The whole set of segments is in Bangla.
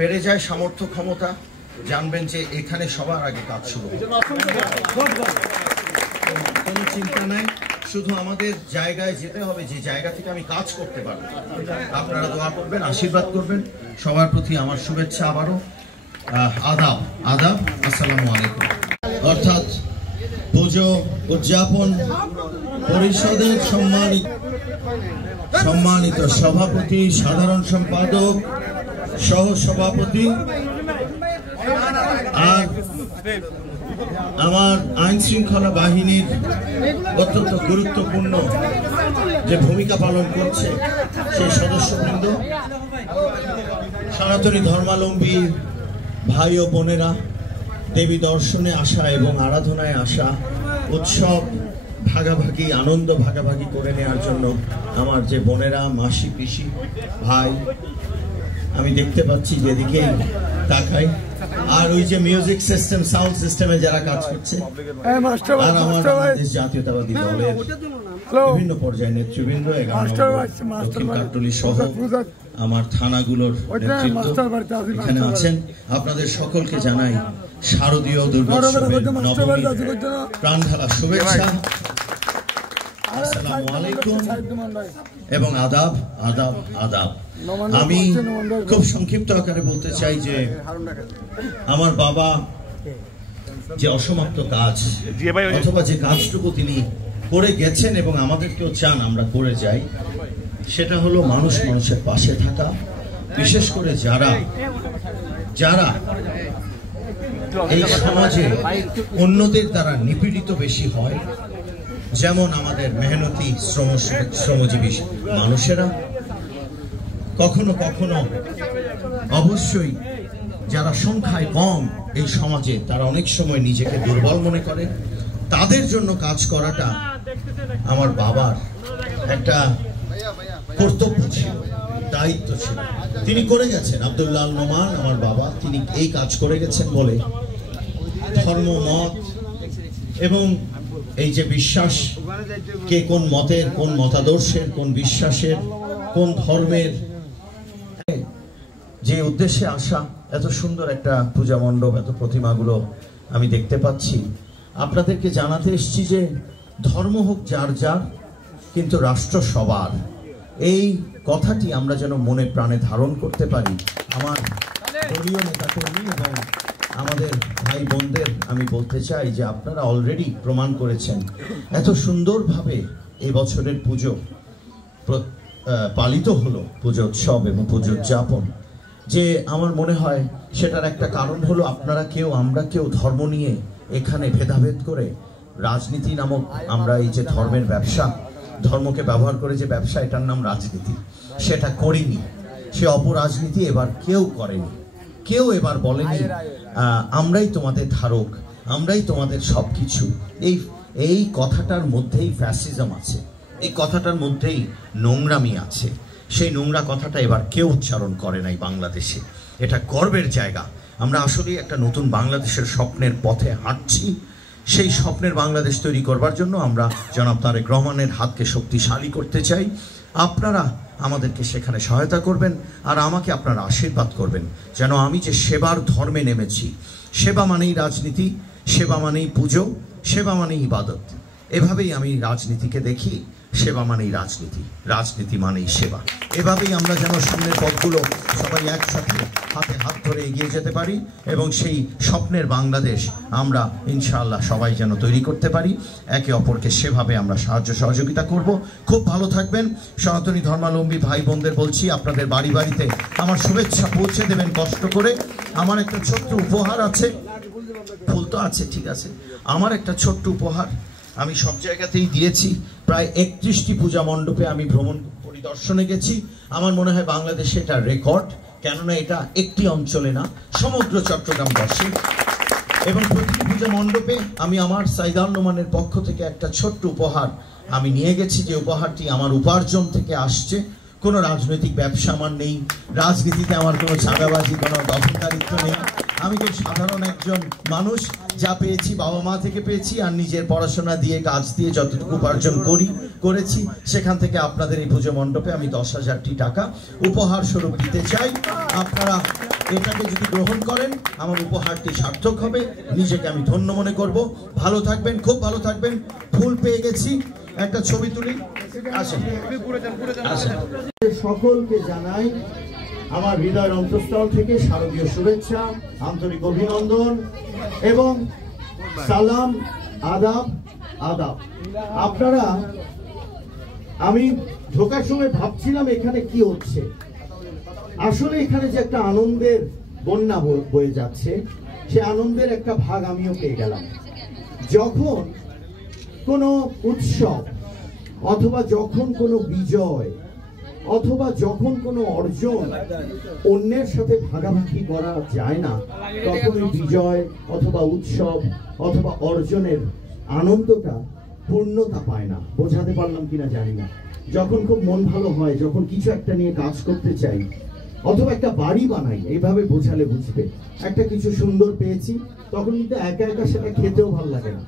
বেড়ে যায় সামর্থ্য ক্ষমতা, জানবেন যে এখানে সবার আগে কাজ শুরু হবে। কোনো চিন্তা নাই, শুধু আমাদের জায়গায় যেতে হবে, যে জায়গা থেকে আমি কাজ করতে পারবো। আপনারা দোয়া করবেন, আশীর্বাদ করবেন। সবার প্রতি আমার শুভেচ্ছা আবারও। আদাব আদাব, আসসালামু আলাইকুম। অর্থাৎ পুজো উদযাপন পরিষদের সম্মানিত সভাপতি, সাধারণ সম্পাদক, সহ সভাপতি আর আমার আইন শৃঙ্খলা বাহিনীর অত্যন্ত গুরুত্বপূর্ণ যে ভূমিকা পালন করছে সেই সদস্যবৃন্দ, সনাতনী ধর্মাবলম্বী ভাই ও বোনেরা, দেবী দর্শনে আসা এবং আরাধনায় আসা, উৎসব ভাগাভাগি, আনন্দ ভাগাভাগি করে নেওয়ার জন্য আমার যে বোনেরা, মাসি, পিসি, ভাই, আমি দেখতে পাচ্ছি যেদিকে তাকাই, আর ওই যে মিউজিক সিস্টেম, সাউন্ড সিস্টেমে যারা কাজ করছে, আর আমার বাংলাদেশ জাতীয়তাবাদী দলের বিভিন্ন পর্যায়ের নেতৃবৃন্দ, দক্ষিণ কাট্টলী সহ আমার থানাগুলোর নেতৃত্ব এখানে আছেন। আপনাদের সকলকে জানাই শারদীয় দুর্গোৎসবের নবমীর প্রাণঢালা শুভেচ্ছা। আসসালামু আলাইকুম এবং আদাব আদাব আদাব। আমি খুব সংক্ষিপ্ত আকারে বলতে চাই যে আমার বাবা যে অসমাপ্ত কাজ অথবা যে কাজটুকু তিনি করে গেছেন এবং আমাদেরকেও চান আমরা করে যাই, সেটা হলো মানুষ মানুষের পাশে থাকা। বিশেষ করে যারা যারা এই সমাজে অন্যদের দ্বারা নিপীড়িত বেশি হয়, যেমন আমাদের মেহনতি শ্রমজীবী মানুষেরা, কখনো কখনো অবশ্যই যারা সংখ্যায় কম এই সমাজে, তারা অনেক সময় নিজেকে দুর্বল মনে করে। তাদের জন্য কাজ করাটা আমার বাবার একটা কর্তব্য ছিল, দায়িত্ব ছিল, তিনি করে গেছেন। আব্দুল্লাহ আল নোমান আমার বাবা, তিনি এই কাজ করে গেছেন বলে ধর্ম, মত এবং এই যে বিশ্বাস, কে কোন মতের, কোন মতাদর্শের, কোন বিশ্বাসের, কোন ধর্মের, যে উদ্দেশ্যে আসা, এত সুন্দর একটা পূজা মণ্ডপ, এত প্রতিমাগুলো আমি দেখতে পাচ্ছি। আপনাদেরকে জানাতে এসেছি যে ধর্ম হোক যার যার, কিন্তু রাষ্ট্র সবার। এই কথাটি আমরা যেন মনে প্রাণে ধারণ করতে পারি। আমার দলীয় নেতাকর্মী এবং আমাদের ভাই বোনদের আমি বলতে চাই যে আপনারা অলরেডি প্রমাণ করেছেন, এত সুন্দরভাবে এই বছরের পুজো পালিত হলো, পুজো উৎসব এবং পুজো উদযাপন, যে আমার মনে হয় সেটার একটা কারণ হলো আপনারা কেউ, আমরা কেউ ধর্ম নিয়ে এখানে ভেদাভেদ করে রাজনীতি নামক, আমরা এই যে ধর্মের ব্যবসা, ধর্মকে ব্যবহার করে যে ব্যবসা, এটার নাম রাজনীতি, সেটা করিনি। সে অপরাজনীতি এবার কেউ করেনি, কেউ এবার বলেনি আমরাই তোমাদের ধারক, আমরাই তোমাদের সবকিছু। এই কথাটার মধ্যেই ফ্যাসিজম আছে, এই কথাটার মধ্যেই নোংরামি আছে। সেই নোংরা কথাটা এবার কেউ উচ্চারণ করে নাই বাংলাদেশে। এটা গর্বের জায়গা। আমরা আসলেই একটা নতুন বাংলাদেশের স্বপ্নের পথে হাঁটছি। সেই স্বপ্নের বাংলাদেশ তৈরি করবার জন্য আমরা জনাব তারেক রহমানের হাতকে শক্তিশালী করতে চাই। আপনারা আমাদেরকে সেখানে সহায়তা করবেন, আর আমাকে আপনারা আশীর্বাদ করবেন যেন আমি যে সেবার ধর্মে নেমেছি, সেবা মানেই রাজনীতি, সেবা মানেই পুজো, সেবা মানেই ইবাদত, এভাবেই আমি রাজনীতিকে দেখি। সেবা মানেই রাজনীতি, রাজনীতি মানেই সেবা। এভাবেই আমরা যেন সামনের পথগুলো সবাই একসাথে হাতে হাত ধরে এগিয়ে যেতে পারি এবং সেই স্বপ্নের বাংলাদেশ আমরা ইনশাআল্লাহ সবাই যেন তৈরি করতে পারি। একে অপরকে সেভাবে আমরা সাহায্য সহযোগিতা করব। খুব ভালো থাকবেন। সনাতনী ধর্মাবলম্বী ভাই বোনদের বলছি, আপনাদের বাড়ি বাড়িতে আমার শুভেচ্ছা পৌঁছে দেবেন কষ্ট করে। আমার একটা ছোট্ট উপহার আছে, ফুল তো আছে, ঠিক আছে, আমার একটা ছোট্ট উপহার আমি সব জায়গাতেই দিয়েছি। প্রায় 31টি পূজা মণ্ডপে আমি ভ্রমণ পরিদর্শনে গেছি। আমার মনে হয় বাংলাদেশে এটা রেকর্ড, কেননা এটা একটি অঞ্চলে না, সমগ্র চট্টগ্রামবাসী। এবং প্রতিটি পূজা মণ্ডপে আমি আমার সাইদান নোমানের পক্ষ থেকে একটা ছোট্ট উপহার আমি নিয়ে গেছি, যে উপহারটি আমার উপার্জন থেকে আসছে। কোনো রাজনৈতিক ব্যবসা আমার নেই, রাজনীতিতে আমার কোনো চাঁদাবাজি, কোনো দখলদারিত্ব নেই। আমি খুব সাধারণ একজন মানুষ, যা পেয়েছি বাবা মা থেকে পেয়েছি, আর নিজের পড়াশোনা দিয়ে, কাজ দিয়ে যতটুকু উপার্জন করেছি, সেখান থেকে আপনাদের এই পুজো মণ্ডপে আমি 10,000টি টাকা উপহার স্বরূপ দিতে চাই। আপনারা এটাকে যদি গ্রহণ করেন আমার উপহারটি সার্থক হবে, নিজেকে আমি ধন্য মনে করব। ভালো থাকবেন, খুব ভালো থাকবেন। ফুল পেয়ে গেছি, একটা ছবি তুলি। আসেন আসেন। সকলকে জানাই আমার হৃদয়ের অন্তঃস্থল থেকে শারদীয় শুভেচ্ছা, আন্তরিক অভিনন্দন এবং সালাম, আদাব আদাব। আপনারা, আমি ঢোকার সময় ভাবছিলাম এখানে কি হচ্ছে। আসলে এখানে যে একটা আনন্দের বন্যা বয়ে যাচ্ছে, সে আনন্দের একটা ভাগ আমিও পেয়ে গেলাম। যখন কোনো উৎসব অথবা যখন কোনো বিজয় অথবা যখন কোনো অর্জন অন্যের সাথে ভাগাভাগি করা যায় না, তখন ওই বিজয় অথবা উৎসব অথবা অর্জনের আনন্দটা পূর্ণতা পায় না। বোঝাতে পারলাম কিনা জানি না। যখন খুব মন ভালো হয়, যখন কিছু একটা নিয়ে কাজ করতে চাই অথবা একটা বাড়ি বানাই, এইভাবে বোঝালে বুঝবে, একটা কিছু সুন্দর পেয়েছি, তখন কিন্তু একা একা সেটা খেতেও ভালো লাগে না,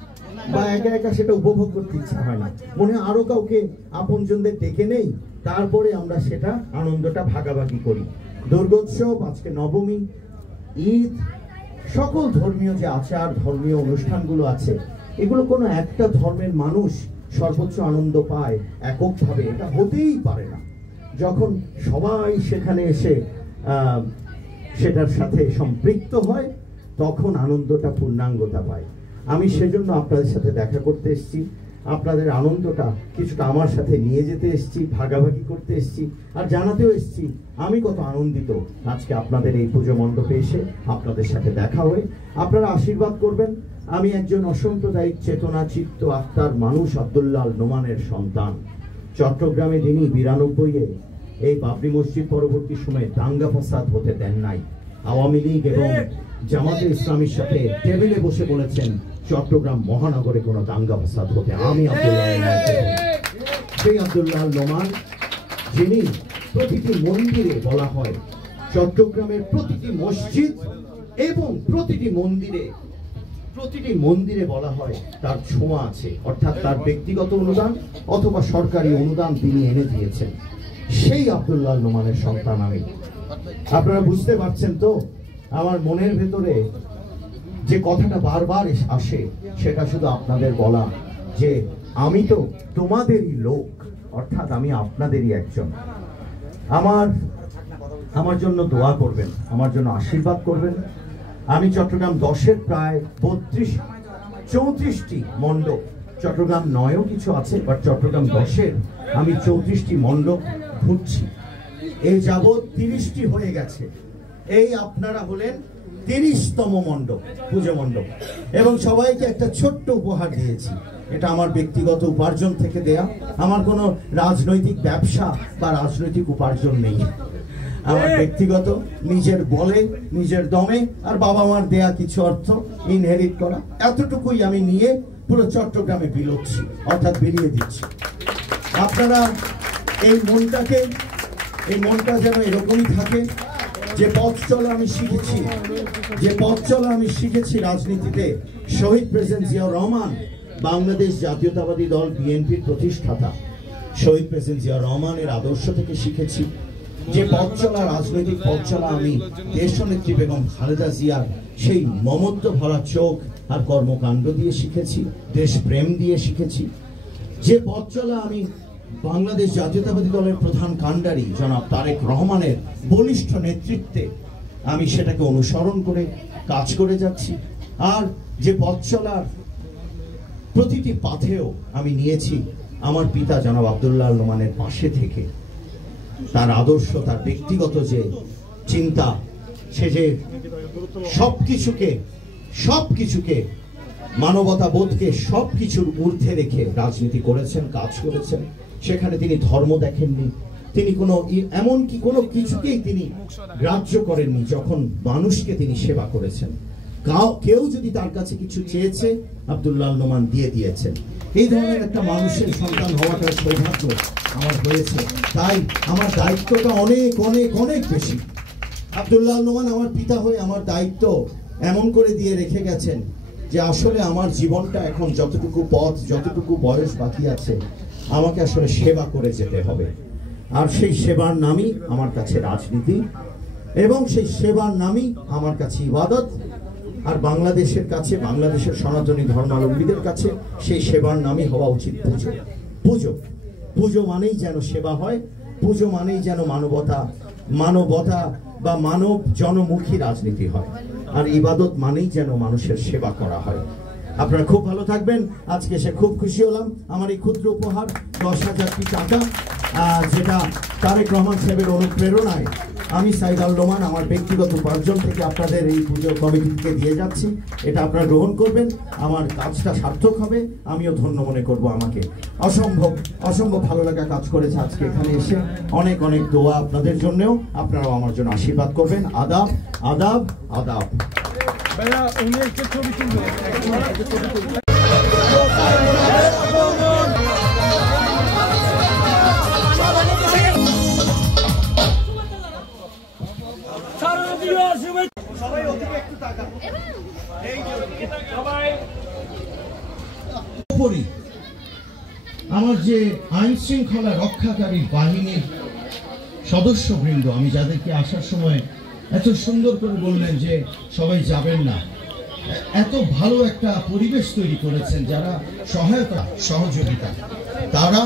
বা একা একা সেটা উপভোগ করতে ইচ্ছা হয় না। মনে হয় আরো কাউকে আপনজনদের ডেকে নেই, তারপরে আমরা সেটা আনন্দটা ভাগাভাগি করি। দুর্গোৎসব, আজকে নবমী, ঈদ, সকল ধর্মীয় যে আচার, ধর্মীয় অনুষ্ঠানগুলো আছে, এগুলো কোনো একটা ধর্মের মানুষ সর্বোচ্চ আনন্দ পায় এককভাবে, এটা হতেই পারে না। যখন সবাই সেখানে এসে সেটার সাথে সম্পৃক্ত হয়, তখন আনন্দটা পূর্ণাঙ্গতা পায়। আমি সেজন্য আপনাদের সাথে দেখা করতে এসেছি, আপনাদের আনন্দটা কিছুটা আমার সাথে নিয়ে যেতে এসেছি, ভাগাভাগি করতে এসেছি, আর জানাতেও এসেছি আমি কত আনন্দিত আজকে আপনাদের এই পুজো মণ্ডপে এসে আপনাদের সাথে দেখা হয়ে। আপনারা আশীর্বাদ করবেন। আমি একজন অসাম্প্রদায়িক চেতনা, চিত্ত, আত্মার মানুষ, আব্দুল্লাহ আল নোমানের সন্তান। চট্টগ্রামে যিনি 92-এ এই বাবরি মসজিদ পরবর্তী সময়ে দাঙ্গা ফাসাদ হতে দেন নাই, আওয়ামী লীগ এবং জামাতে ইসলামীর সাথে টেবিলে বসে বলেছেন চট্টগ্রাম মহানগরে কোনো দাঙ্গা ফাসাদ হতে আমি সেই আব্দুল্লাহ আল নোমান, যিনি প্রতিটি মন্দিরে বলা হয়, চট্টগ্রামের প্রতিটি মসজিদ এবং প্রতিটি মন্দিরে বলা হয় তার ছোঁয়া আছে, অর্থাৎ তার ব্যক্তিগত অনুদান অথবা সরকারি অনুদান তিনি এনে দিয়েছেন। সেই আব্দুল্লাহ আল নোমানের সন্তান আমি। আপনারা বুঝতে পারছেন তো আমার মনের ভেতরে যে কথাটা বারবার আসে, সেটা শুধু আপনাদের বলা যে আমি তো তোমাদেরই লোক, অর্থাৎ আমি আপনাদেরই একজন। আমার জন্য দোয়া করবেন, আমার জন্য আশীর্বাদ করবেন। আমি চট্টগ্রাম 10-এর প্রায় 34টি মণ্ডপ, চট্টগ্রাম 9-ও কিছু আছে, বাট চট্টগ্রাম 10-এর আমি 34টি মণ্ডপ ঘুরছি। এই যাবৎ 30টি হয়ে গেছে। এই আপনারা হলেন 30তম মণ্ডপ, পুজো মণ্ডপ, এবং সবাইকে একটা ছোট্ট উপহার দিয়েছি। এটা আমার ব্যক্তিগত উপার্জন থেকে দেয়া, আমার কোনো রাজনৈতিক ব্যবসা বা রাজনৈতিক উপার্জন নেই। আমার ব্যক্তিগত, নিজের বলে, নিজের দমে, আর বাবা মার দেয়া কিছু অর্থ ইনহেরিট করা, এতটুকুই আমি নিয়ে পুরো চট্টগ্রামে বিলোচ্ছি, অর্থাৎ বেরিয়ে দিচ্ছি। আপনারা এই মনটা যেন এরকমই থাকে। যে পথ চলা আমি শিখেছি রাজনীতিতে, শহীদ প্রেসিডেন্ট জিয়াউর রহমান, বাংলাদেশ জাতীয়তাবাদী দল বিএনপির প্রতিষ্ঠাতা, শহীদ প্রেসিডেন্ট জিয়াউর রহমানের আদর্শ থেকে শিখেছি। যে পথ চলা, রাজনৈতিক পথ চলা আমি দেশনেত্রী বেগম খালেদা জিয়ার সেই মমত্ব ভরা চোখ আর কর্মকাণ্ড দিয়ে শিখেছি, দেশপ্রেম দিয়ে শিখেছি। যে পথ চলা আমি বাংলাদেশ জাতীয়তাবাদী দলের প্রধান কাণ্ডারি জনাব তারেক রহমানের বলিষ্ঠ নেতৃত্বে আমি সেটাকে অনুসরণ করে কাজ করে যাচ্ছি। আর যে পথ চলার প্রতিটি পাথেও আমি নিয়েছি আমার পিতা জনাব আব্দুল্লাহ আল নোমানের পাশে থেকে, তার আদর্শ, তার ব্যক্তিগত যে চিন্তা, সে যে সবকিছুকে মানবতা বোধকে সবকিছুর ঊর্ধ্বে রেখে রাজনীতি করেছেন, কাজ করেছেন। সেখানে তিনি ধর্ম দেখেননি, তিনি এমনকি কোনো কিছুকেই তিনি গ্রাহ্য করেননি। যখন মানুষকে তিনি সেবা করেছেন, কেউ যদি তার কাছে কিছু চেয়েছে, আব্দুল্লাহ আল নোমান দিয়ে দিয়েছেন। এই ধরনের একটা মানুষের সন্তান হওয়াটা সৌভাগ্য আমার হয়েছে, তাই আমার দায়িত্বটা অনেক অনেক অনেক বেশি। আব্দুল্লাহ আল নোমান আমার পিতা হয়ে আমার দায়িত্ব এমন করে দিয়ে রেখে গেছেন যে আসলে আমার জীবনটা এখন যতটুকু পথ, যতটুকু বয়স বাকি আছে, আমাকে আসলে সেবা করে যেতে হবে। আর সেই সেবার নামই আমার কাছে রাজনীতি। এবং সেই সেবার নামই আমার কাছে ইবাদত। আর বাংলাদেশের কাছে, বাংলাদেশের সনাতনী ধর্মাবলম্বীদের কাছে সেই সেবার নামই হওয়া উচিত পুজো। পুজো পুজো মানেই যেন সেবা হয়, পুজো মানেই যেন মানবতা বা মানব জনমুখী রাজনীতি হয়, আর ইবাদত মানেই যেন মানুষের সেবা করা হয়। আপনারা খুব ভালো থাকবেন। আজকে এসে খুব খুশি হলাম। আমার এই ক্ষুদ্র উপহার 10,000টি টাকা, যেটা তারেক রহমান সাহেবের অনুপ্রেরণায় আমি সাইদ আল নোমান আমার ব্যক্তিগত উপার্জন থেকে আপনাদের এই পুজো কমিটিকে দিয়ে যাচ্ছি। এটা আপনারা গ্রহণ করবেন, আমার কাজটা সার্থক হবে, আমিও ধন্য মনে করব আমাকে। অসম্ভব ভালো লাগা কাজ করেছে আজকে এখানে এসে। অনেক অনেক দোয়া আপনাদের জন্যও, আপনারাও আমার জন্য আশীর্বাদ করবেন। আদাব আদাব আদাব। আমার যে আইন শৃঙ্খলা রক্ষাকারী বাহিনীর সদস্যবৃন্দ, আমি যাদেরকে আসার সময় এত সুন্দর করে বললেন যে সবাই যাবেন না, এত ভালো একটা পরিবেশ তৈরি করেছেন, যারা সহায়তা সহযোগিতা, তারা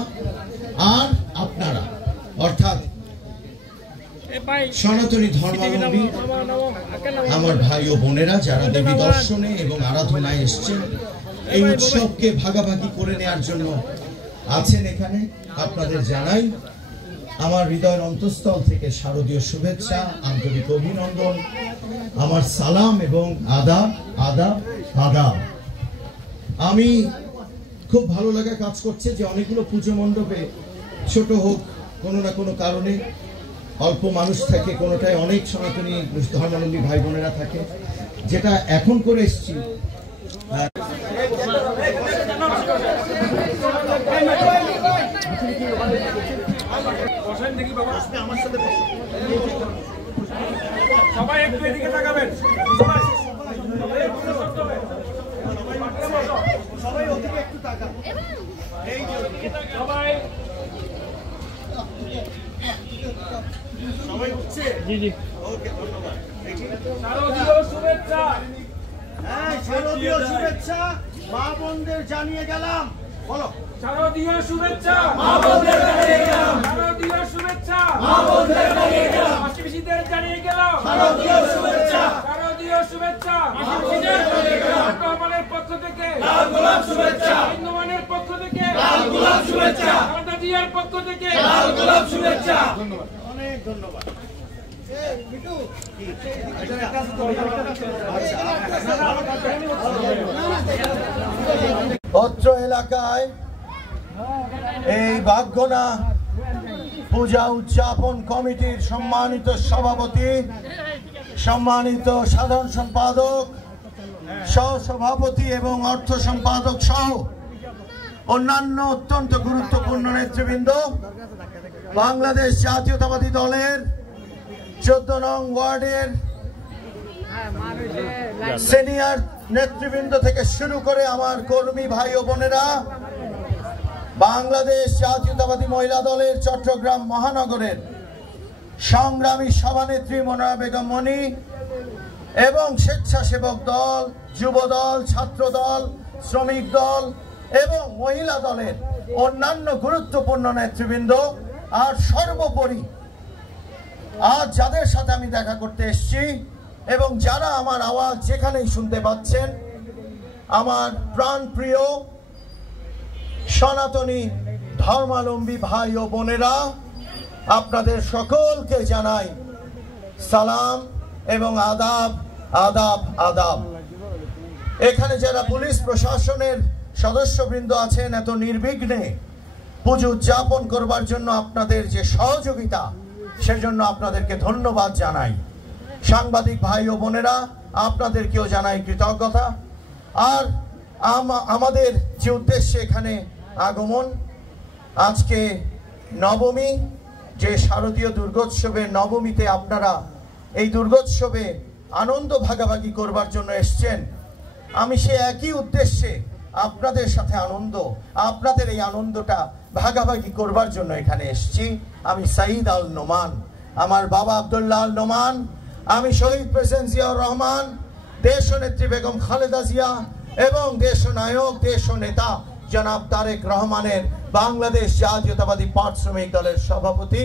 আর আপনারা, অর্থাৎ সনাতনী ধর্মাবলম্বী আমার ভাই ও বোনেরা যারা দেবী দর্শনে এবং আরাধনায় এসছেন, এই উৎসবকে ভাগাভাগি করে নেওয়ার জন্য আছেন এখানে, আপনাদের জানাই আমার হৃদয়ের অন্তঃস্থল থেকে শারদীয় শুভেচ্ছা, আন্তরিক অভিনন্দন, আমার সালাম এবং আদাব আদাব আদাব। আমি খুব ভালো লাগা কাজ করছে যে অনেকগুলো পুজো মণ্ডপে ছোট হোক কোনো না কোনো কারণে অল্প মানুষ থাকে, কোনোটায় অনেক সনাতনী ধর্মাবলম্বী ভাই বোনেরা থাকে, যেটা এখন করে এসছি। সবাই একটু এদিকে তাকাবেন, সবাই ওদিকে একটু তাকাবেন, এই সবাই সবাই উঠছে। জি জি, ওকে, ধন্যবাদ। শারদীয় শুভেচ্ছা, হ্যাঁ শারদীয় শুভেচ্ছা মা বোনদের জানিয়ে গেলাম। বলো, শারদীয় শুভেচ্ছা মা বোনদের জানিয়ে গেলাম, শারদীয় শুভেচ্ছা মা বোনদের জানিয়ে গেলাম, আশীর্বাদের জানিয়ে গেলাম, শারদীয় শুভেচ্ছা, শারদীয় শুভেচ্ছা আশীর্বাদের জানিয়ে গেলাম। রহমানের পক্ষ থেকে লাল গোলাপ শুভেচ্ছা, ইন্দুমানের পক্ষ থেকে লাল গোলাপ শুভেচ্ছা, আমাদের পক্ষ থেকে লাল গোলাপ শুভেচ্ছা। ধন্যবাদ, অনেক ধন্যবাদ। অত্র এলাকায় এই বাগগোনা পূজা উদযাপন কমিটির সম্মানিত সভাপতি, সম্মানিত সাধারণ সম্পাদক, সহসভাপতি এবং অর্থ সম্পাদক সহ অন্যান্য অত্যন্ত গুরুত্বপূর্ণ নেতৃবৃন্দ, বাংলাদেশ জাতীয়তাবাদী দলের 14 নং ওয়ার্ডের সিনিয়র নেতৃবৃন্দ থেকে শুরু করে আমার কর্মী ভাই ও বোনেরা, বাংলাদেশ জাতীয়তাবাদী মহিলা দলের চট্টগ্রাম মহানগরের সংগ্রামী সভানেত্রী মনোরা বেগম মনি এবং স্বেচ্ছাসেবক দল, যুব দল, ছাত্র দল, শ্রমিক দল এবং মহিলা দলের অন্যান্য গুরুত্বপূর্ণ নেতৃবৃন্দ, আর সর্বোপরি আজ যাদের সাথে আমি দেখা করতে এসেছি এবং যারা আমার আওয়াজ যেখানেই শুনতে পাচ্ছেন, আমার প্রাণপ্রিয় সনাতনী ধর্মাবলম্বী ভাই ও বোনেরা, আপনাদের সকলকে জানাই সালাম এবং আদাব আদাব আদাব। এখানে যারা পুলিশ প্রশাসনের সদস্যবৃন্দ আছেন, এত নির্বিঘ্নে পুজো উদযাপন করবার জন্য আপনাদের যে সহযোগিতা, সেজন্য আপনাদেরকে ধন্যবাদ জানাই। সাংবাদিক ভাই ও বোনেরা, আপনাদেরকেও জানাই কৃতজ্ঞতা। আর আমাদের যে উদ্দেশ্যে এখানে আগমন, আজকে নবমী, যে শারদীয় দুর্গোৎসবের নবমীতে আপনারা এই দুর্গোৎসবে আনন্দ ভাগাভাগি করবার জন্য এসছেন। আমি সে একই উদ্দেশ্যে আপনাদের সাথে আপনাদের এই আনন্দটা ভাগাভাগি করবার জন্য এখানে এসেছি। আমি সাইদ আল নোমান, আমার বাবা আব্দুল্লাহ আল নোমান আমি শহীদ প্রেসিডেন্ট জিয়াউর রহমান, দেশনেত্রী বেগম খালেদা জিয়া এবং দেশনায়ক দেশনেতা জনাব তারেক রহমানের বাংলাদেশ জাতীয়তাবাদী পাট শ্রমিক দলের সভাপতি,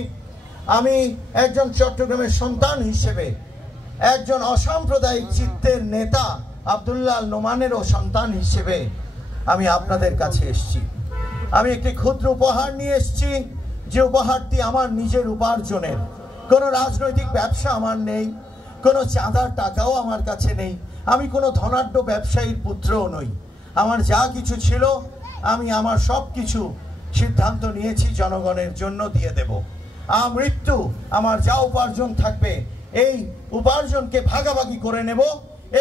আমি একজন চট্টগ্রামের সন্তান হিসেবে, একজন অসাম্প্রদায়িক চিত্তের নেতা আব্দুল্লাহ আল নোমানেরও সন্তান হিসেবে আমি আপনাদের কাছে এসেছি। আমি একটি ক্ষুদ্র উপহার নিয়ে এসেছি, যে উপহারটি আমার নিজের উপার্জনের। কোনো রাজনৈতিক ব্যবসা আমার নেই, কোনো চাঁদার টাকাও আমার কাছে নেই, আমি কোনো ধনাঢ্য ব্যবসায়ীর পুত্রও নই। আমার যা কিছু ছিল আমি আমার সব কিছু সিদ্ধান্ত নিয়েছি জনগণের জন্য দিয়ে দেব। মৃত্যু আমার যা উপার্জন থাকবে এই উপার্জনকে ভাগাভাগি করে নেব,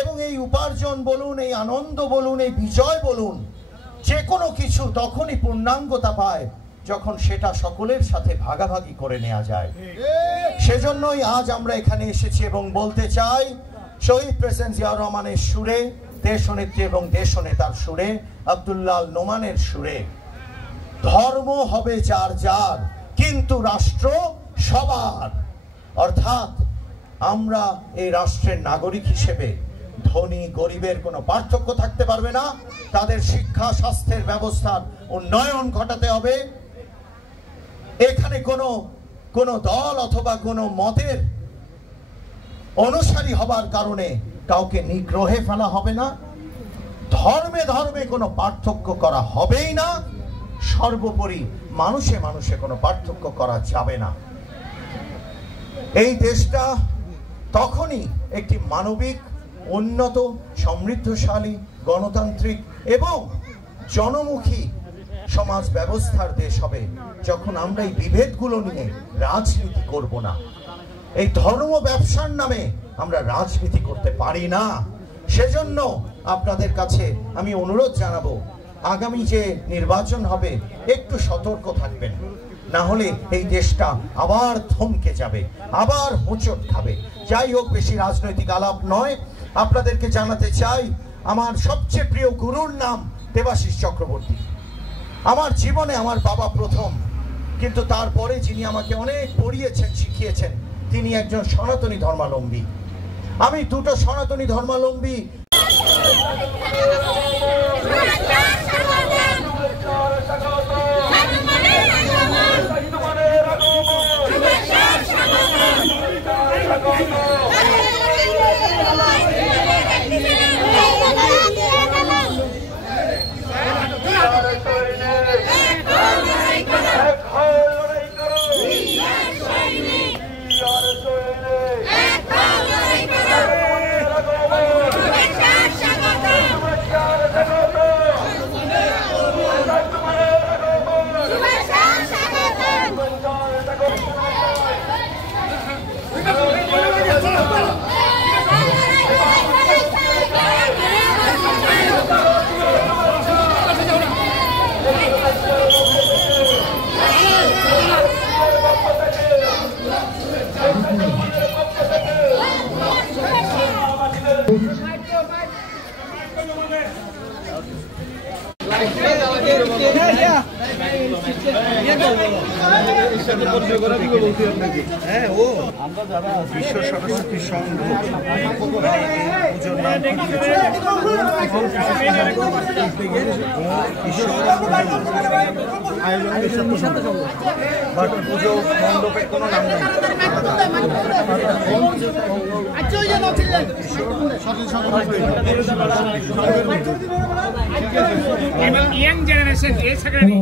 এবং এই উপার্জন বলুন, এই আনন্দ বলুন, এই বিজয় বলুন, যে কোনো কিছু তখনই পূর্ণাঙ্গতা পায় যখন সেটা সকলের সাথে ভাগাভাগি করে নেওয়া যায়। সেজন্যই আজ আমরা এখানে এসেছি এবং বলতে চাই, শহীদ প্রেসিডেন্ট জিয়াউর রহমানের সুরে, দেশনেত্রী এবং দেশনেতার সুরে, আব্দুল্লাহ আল নোমানের সুরে, ধর্ম হবে যার যার কিন্তু রাষ্ট্র সবার। অর্থাৎ আমরা এই রাষ্ট্রের নাগরিক হিসেবে ধনী গরিবের কোনো পার্থক্য থাকতে পারবে না। তাদের শিক্ষা স্বাস্থ্যের ব্যবস্থার উন্নয়ন ঘটাতে হবে। এখানে কোনো দল অথবা কোনো মতের অনুসারী হবার কারণে কাউকে নিগ্রহে ফেলা হবে না। ধর্মে ধর্মে কোনো পার্থক্য করা হবেই না। সর্বোপরি মানুষে মানুষে কোনো পার্থক্য করা যাবে না। এই দেশটা তখনই একটি মানবিক, উন্নত, সমৃদ্ধশালী, গণতান্ত্রিক এবং জনমুখী সমাজ ব্যবস্থার দেশ হবে যখন আমরা এই বিভেদগুলো নিয়ে রাজনীতি করব না। এই ধর্ম ব্যবসার নামে আমরা রাজনীতি করতে পারি না। সেজন্য আপনাদের কাছে আমি অনুরোধ জানাবো, আগামী যে নির্বাচন হবে একটু সতর্ক থাকবেন, না হলে এই দেশটা আবার থমকে যাবে, আবার হোঁচট খাবে। যাই হোক, বেশি রাজনৈতিক আলাপ নয়। আপনাদেরকে জানাতে চাই, আমার সবচেয়ে প্রিয় গুরুর নাম দেবাশিস চক্রবর্তী। আমার জীবনে আমার বাবা প্রথম, কিন্তু তারপরে যিনি আমাকে অনেক পড়িয়েছেন, শিখিয়েছেন, তিনি একজন সনাতনী ধর্মাবলম্বী। আমি দুটো সনাতনী ধর্মাবলম্বী আমরা যারা বিশ্ব সরস্বতী সংঘ পুজো মণ্ডপের কোনো নাম নেই। ইয়াং জেনারেশন এই সেক্রেটারি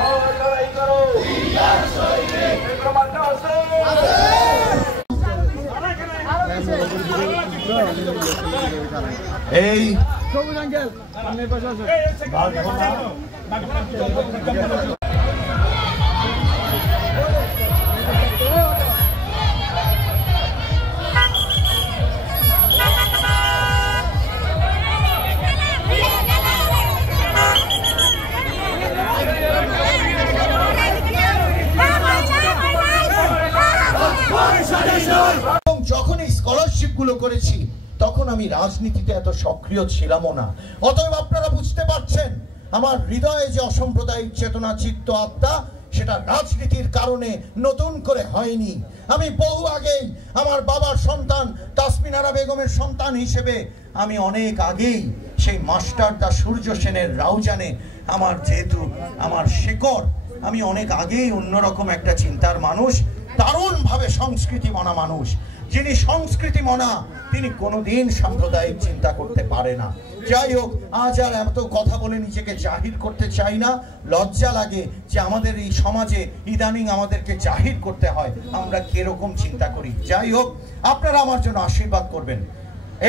Oh, এই যখন এই স্কলারশিপ গুলো করেছি তখন আমি রাজনীতিতে এত সক্রিয় ছিলামও না। অতএব আপনারা বুঝতে পারছেন আমার হৃদয়ে যে অসাম্প্রদায়িক চেতনা, চিত্ত, আত্মা, সেটা রাজনীতির কারণে নতুন করে হয়নি। আমি বহু আগেই আমার বাবার সন্তান তাসমিনারা বেগমের সন্তান হিসেবে আমি অনেক আগেই সেই মাস্টারদা সূর্য সেনের রাউজানে আমার যেহেতু আমার শেকড়, আমি অনেক আগেই অন্যরকম একটা চিন্তার মানুষ, দারুণভাবে সংস্কৃতি মনা মানুষ। যিনি সংস্কৃতি মনা তিনি কোনোদিন সাম্প্রদায়িক চিন্তা করতে পারে না। যাই হোক, আজ আর এত কথা বলে নিজেকে জাহির করতে চাই না। লজ্জা লাগে যে আমাদের এই সমাজে ইদানিং আমাদেরকে জাহির করতে হয় আমরা কিরকম চিন্তা করি। যাই হোক, আপনারা আমার জন্য আশীর্বাদ করবেন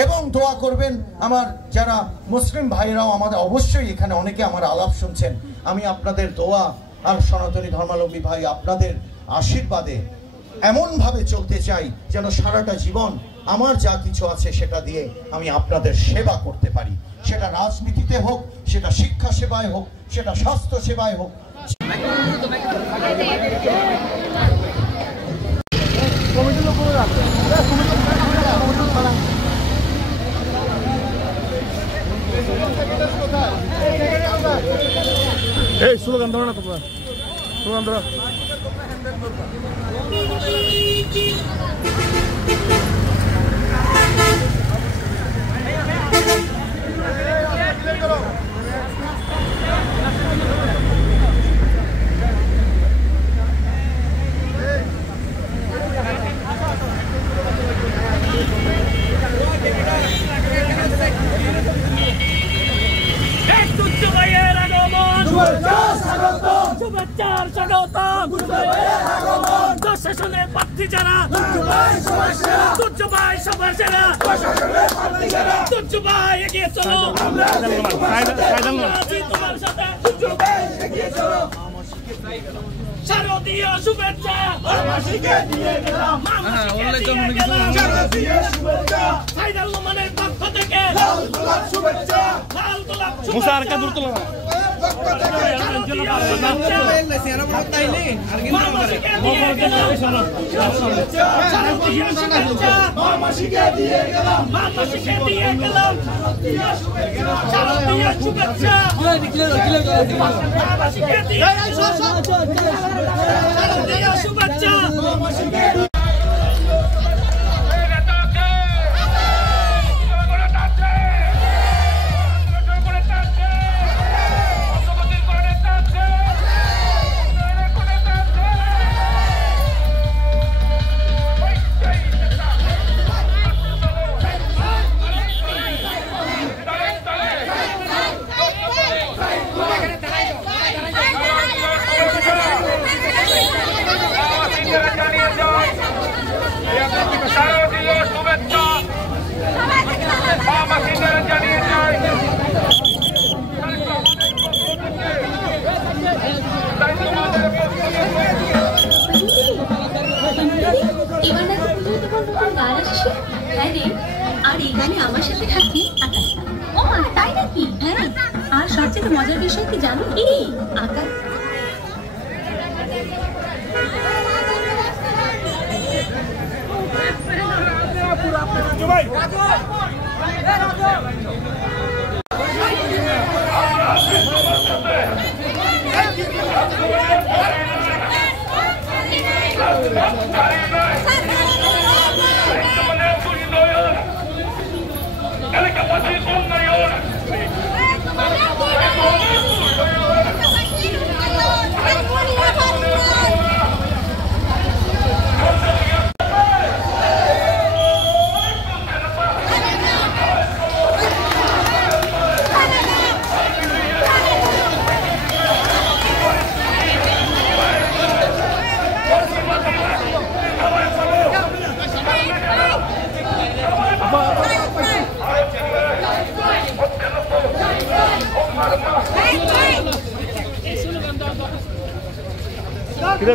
এবং দোয়া করবেন। আমার যারা মুসলিম ভাইরাও আমাদের অবশ্যই এখানে অনেকে আমার আলাপ শুনছেন, আমি আপনাদের দোয়া আর সনাতনী ধর্মাবলম্বী ভাই আপনাদের আশীর্বাদে এমনভাবে চলতে চাই যেন সারাটা জীবন আমার যা কিছু আছে সেটা দিয়ে আমি আপনাদের সেবা করতে পারি। সেটা রাজনীতিতে হোক, সেটা শিক্ষা সেবায় হোক, সেটা স্বাস্থ্য সেবায় হোক। এই স্লোগান দাও না তোমরা, স্লোগান দাও। শারদীয় শুভেচ্ছা সাইদাল নোমানের পক্ষ থেকে লাল গোলাপ শুভেচ্ছা, লাল গোলাপ মুসা আর কা দূর তোলা মামাশিকে দিয়ে গেলাম শারদীয় শুভেচ্ছা, শারদীয় শুভেচ্ছা। আমার সাথে থাকি আকাশটা। ও মা, তাই নাকি? হ্যাঁ, আর সবচেয়ে মজার বিষয় কি জানো? এই আকাশ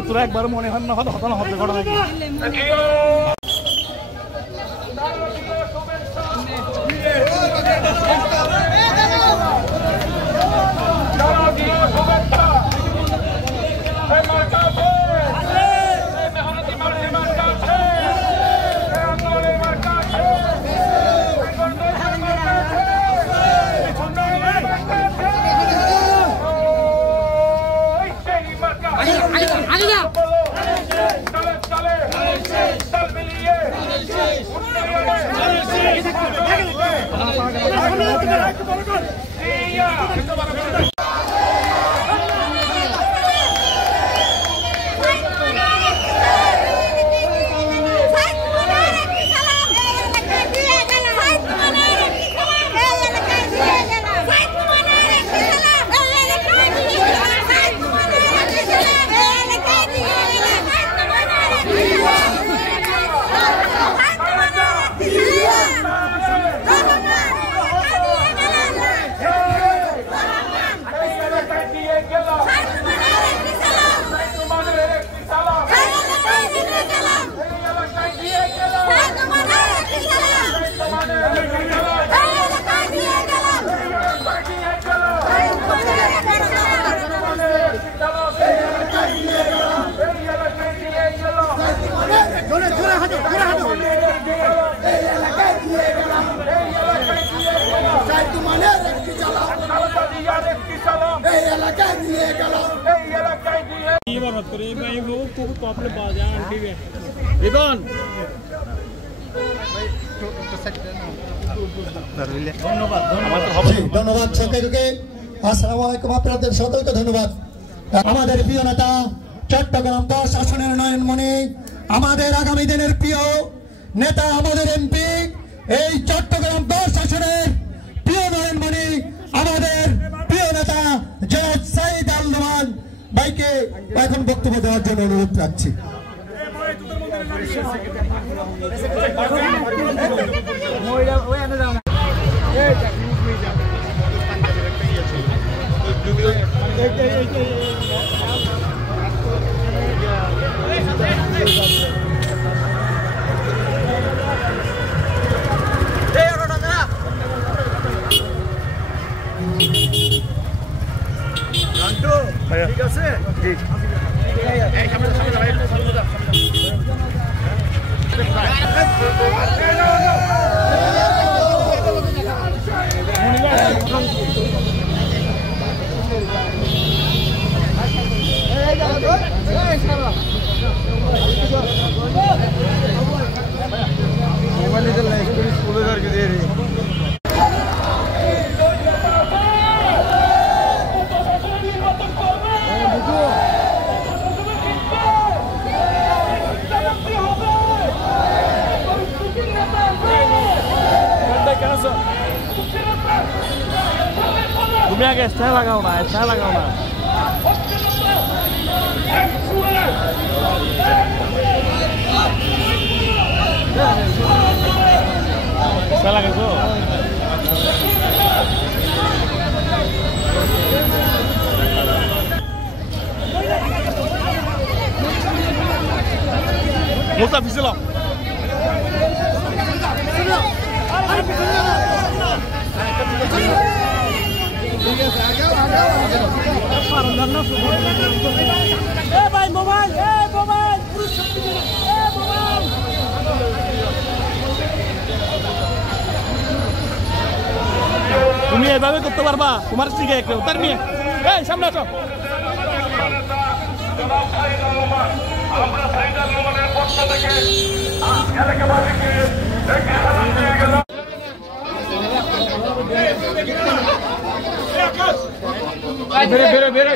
তোরা একবার মনে হয় না হতো না হবে ঘটনা ধন্যবাদ সকলকে। আসসালামু আলাইকুম, আপনাদের সকলকে ধন্যবাদ। আমাদের প্রিয় নেতা চট্টগ্রাম 10 আসনের নয়নমণি, আমাদের আগামী দিনের প্রিয় নেতা, আমাদের এমপি, এই চট্টগ্রাম 10 আসনের প্রিয় নয়নমণি, আমাদের প্রিয় নেতা জনাব সাইদ আল নোমান ভাইকে এখন বক্তব্য দেওয়ার জন্য অনুরোধ রাখছি। ঠিক আছে, ঠিক তুমি আগে স্টাইল লাগাও না, স্টাইল লাগাও না। স্টাইল লাগাইছো? মুস্তাফি ছিল তুমি এভাবে করতে পারবা? তোমার শিখে কেউ তার নিয়ে সামনে আসো। বেরো বেরো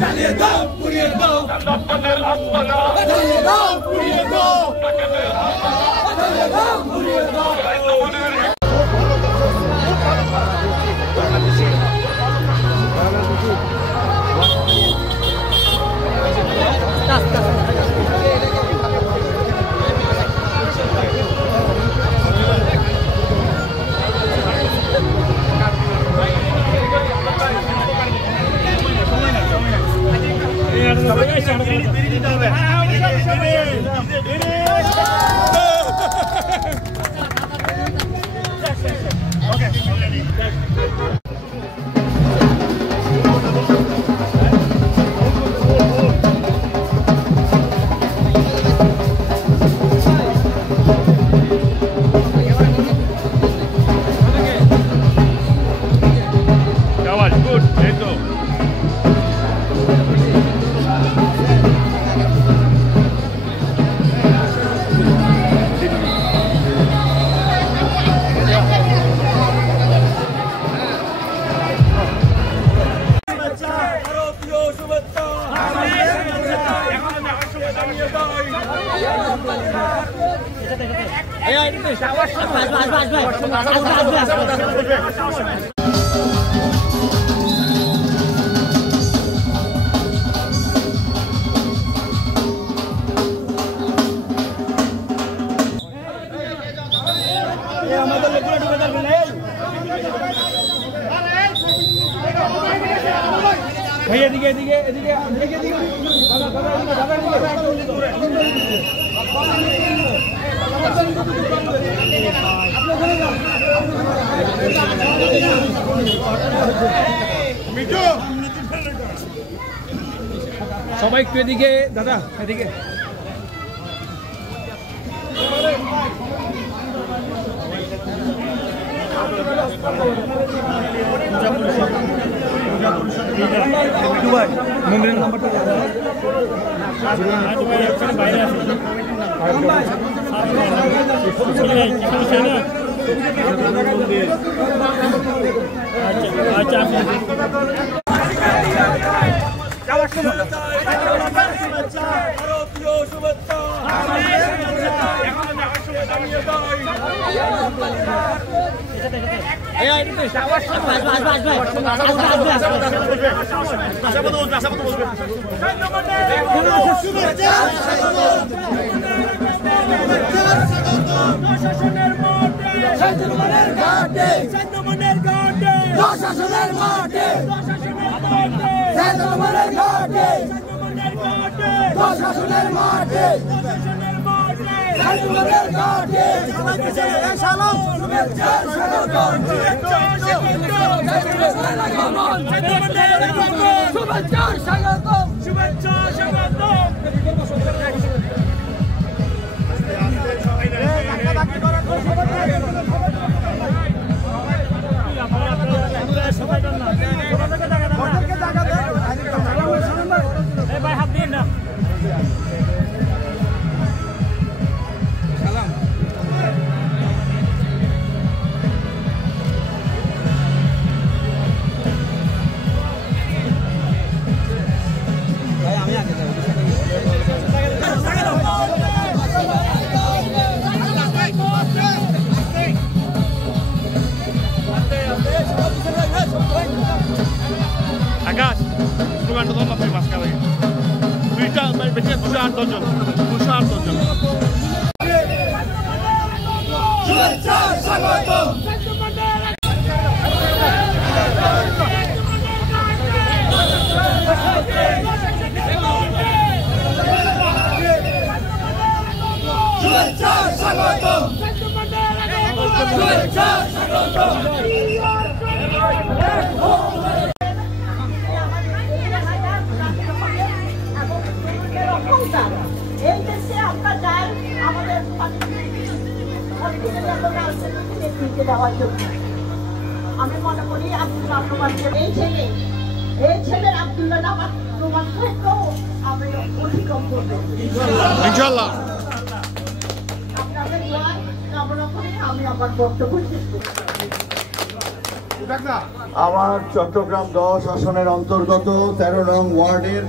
জ্বালিয়ে দাও, পুড়িয়ে দাও, জ্বালিয়ে দাও, পুড়িয়ে দাও, জ্বালিয়ে দাও, পুড়িয়ে দাও। সবাই একটু এদিকে দাদা এদিকে মন্দিরের নাম্বারটা বাইরে আছে আচ্ছা Agas, bukan nonton tapi mas kali. Bisa, bisa 200 জন, 200 জন. শুভেচ্ছা স্বাগত. শুভেচ্ছা স্বাগত. শুভেচ্ছা স্বাগত. এই দেশে আমরা যাই আমাদের আমি মনে করি আব্দুল্লাহ প্রমাণকে এই ছেলের আব্দুল্লাহ আমার প্রমাণ থাকলেও আমি অতিক্রম করবো ইনশাআল্লাহ। আপনাদের কামনা করে আমি আমার বক্তব্য শেষ করছি। আমার চট্টগ্রাম 10 আসনের অন্তর্গত 13 নং ওয়ার্ডের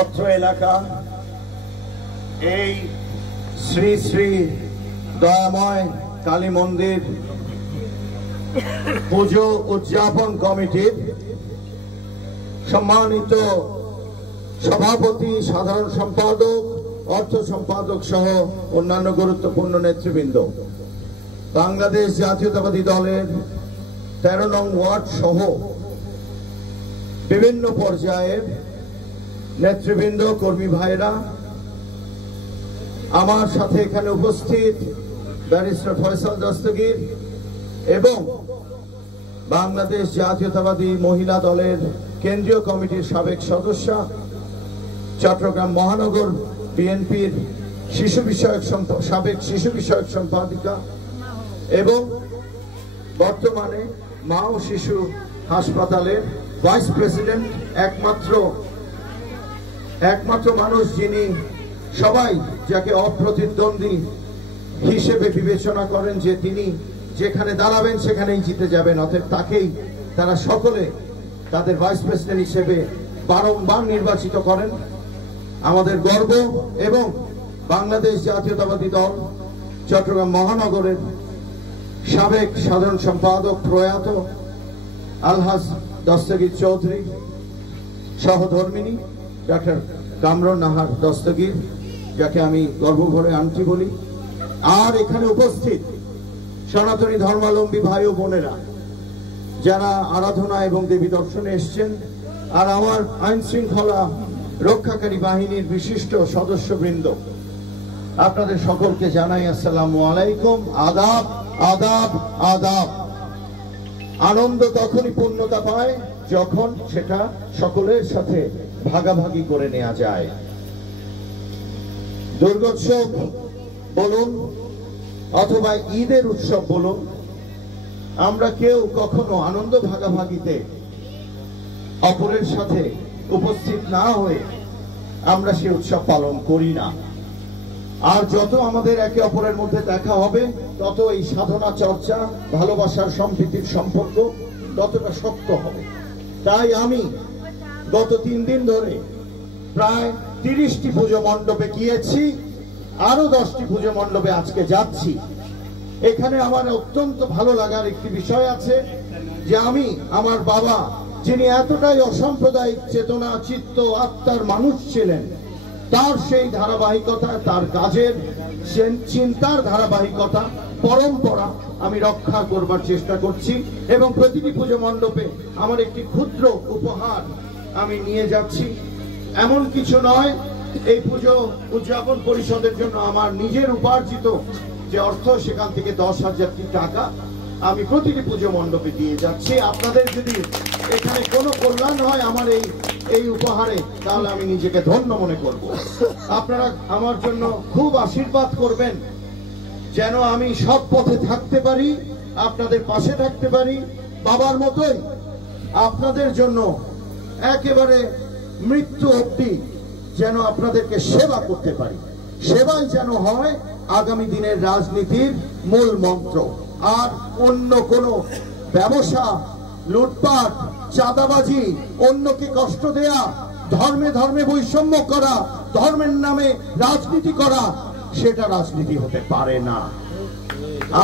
অত্র এলাকা এই শ্রী শ্রী দয়াময় কালী মন্দির পুজো উদযাপন কমিটির সম্মানিত সভাপতি, সাধারণ সম্পাদক, অর্থ সম্পাদক সহ অন্যান্য গুরুত্বপূর্ণ নেতৃবৃন্দ, বাংলাদেশ জাতীয়তাবাদী দলের 13 নং ওয়ার্ড সহ বিভিন্ন পর্যায়ের নেতৃবৃন্দ, কর্মী ভাইরা, আমার সাথে এখানে উপস্থিত ব্যারিস্টার ফয়সাল দস্তগীর এবং বাংলাদেশ জাতীয়তাবাদী মহিলা দলের কেন্দ্রীয় কমিটির সাবেক সদস্য, চট্টগ্রাম মহানগর বিএনপির সাবেক শিশু বিষয়ক সম্পাদিকা এবং বর্তমানে মা ও শিশু হাসপাতালের ভাইস প্রেসিডেন্ট, একমাত্র মানুষ যিনি সবাই যাকে অপ্রতিদ্বন্দ্বী হিসেবে বিবেচনা করেন, যে তিনি যেখানে দাঁড়াবেন সেখানেই জিতে যাবেন, অতএব তাকেই তারা সকলে তাদের ভাইস প্রেসিডেন্ট হিসেবে বারংবার নির্বাচিত করেন। আমাদের গর্ব। এবং বাংলাদেশ জাতীয়তাবাদী দল চট্টগ্রাম মহানগরের সাবেক সাধারণ সম্পাদক প্রয়াত আলহাজ দস্তগীর চৌধুরী সহধর্মিনী ডক্টর কামরুন নাহার দস্তগীর, যাকে আমি গর্বভরে আন্টি বলি, আর এখানে উপস্থিত সনাতনী ধর্মাবলম্বী ভাই ও বোনেরা যারা আরাধনা এবং দেবী দর্শনে এসছেন, আর আমার আইন শৃঙ্খলা রক্ষাকারী বাহিনীর বিশিষ্ট সদস্যবৃন্দ, আপনাদের সকলকে জানাই আসসালামু আলাইকুম। আদাব, আদাব, আদাব। আনন্দ তখনই পূর্ণতা পায় যখন সেটা সকলের সাথে ভাগাভাগি করে নেওয়া যায়। দুর্গোৎসব বলুন অথবা ঈদের উৎসব বলুন, আমরা কেউ কখনো আনন্দ ভাগাভাগিতে অপরের সাথে উপস্থিত না হয়ে আমরা সেই উৎসব পালন করি না। আর যত আমাদের একে অপরের মধ্যে দেখা হবে, তত এই সাধনা চর্চা, ভালোবাসার সম্প্রীতির সম্পর্ক ততটা শক্ত হবে। তাই আমি গত 3 দিন ধরে প্রায় 30টি পুজো মণ্ডপে গিয়েছি, আরো 10টি পুজো মণ্ডপে আজকে যাচ্ছি। এখানে আমার অত্যন্ত ভালো লাগার একটি বিষয় আছে যে আমি আমার বাবা, যিনি এতটাই অসাম্প্রদায়িক চেতনা, চিত্ত, আত্মার মানুষ ছিলেন, তার সেই ধারাবাহিকতা, তার কাজের চিন্তার ধারাবাহিকতা, পরম্পরা আমি রক্ষা করবার চেষ্টা করছি। এবং প্রতিটি পুজো মণ্ডপে আমার একটি ক্ষুদ্র উপহার আমি নিয়ে যাচ্ছি। এমন কিছু নয়, এই পুজো উদযাপন পরিষদের জন্য আমার নিজের উপার্জিত যে অর্থ, সেখান থেকে 10,000 টাকা আমি প্রতিটি পুজো মণ্ডপে দিয়ে যাচ্ছি। আপনাদের যদি এখানে কোনো কল্যাণ হয় আমার এই উপহারে, তাহলে আমি নিজেকে ধন্য মনে করব। আপনারা আমার জন্য খুব আশীর্বাদ করবেন, যেন আমি সৎ পথে থাকতে পারি, আপনাদের পাশে থাকতে পারি, বাবার মতোই আপনাদের জন্য একেবারে মৃত্যু অবধি যেন আপনাদেরকে সেবা করতে পারি। সেবাই যেন হয় আগামী দিনের রাজনীতির মূল মন্ত্র। আর অন্য কোনো ব্যবসা, লুটপাট, চাঁদাবাজি, অন্যকে কষ্ট দেয়া, ধর্মে ধর্মে বৈষম্য করা, ধর্মের নামে রাজনীতি করা, সেটা রাজনীতি হতে পারে না।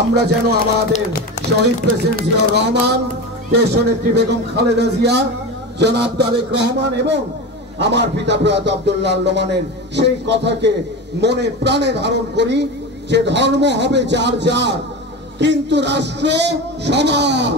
আমরা যেন আমাদের শহীদ প্রেসিডেন্ট জিয়াউর রহমান, দেশনেত্রী বেগম খালেদা জিয়া, জনাব তারেক রহমান এবং আমার পিতা প্রয়াত আব্দুল্লাহ লোমানের সেই কথাকে মনে প্রাণে ধারণ করি যে ধর্ম হবে যার যার, কিন্তু রাষ্ট্র সমান।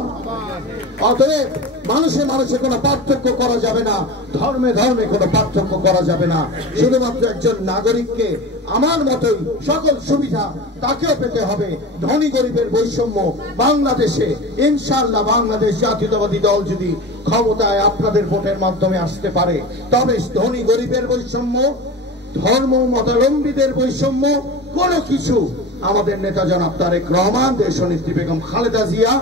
অতএব মানুষে মানুষে কোনো পার্থক্য করা যাবে না, ধর্মে ধর্মে কোনো পার্থক্য করা যাবে না। শুধুমাত্র একজন নাগরিককে আমার মতোই সকল সুবিধা তাকেও পেতে হবে। ধনী গরিবের বৈষম্য বাংলাদেশে ইনশাআল্লাহ বাংলাদেশ জাতীয়তাবাদী দল যদি ক্ষমতায় আপনাদের ভোটের মাধ্যমে আসতে পারে, তবে ধনী গরিবের বৈষম্য, ধর্ম মতাবলম্বীদের বৈষম্য, কোনো কিছু আমাদের নেতা জনাব তারেক রহমান, দেশনেত্রী বেগম খালেদা জিয়া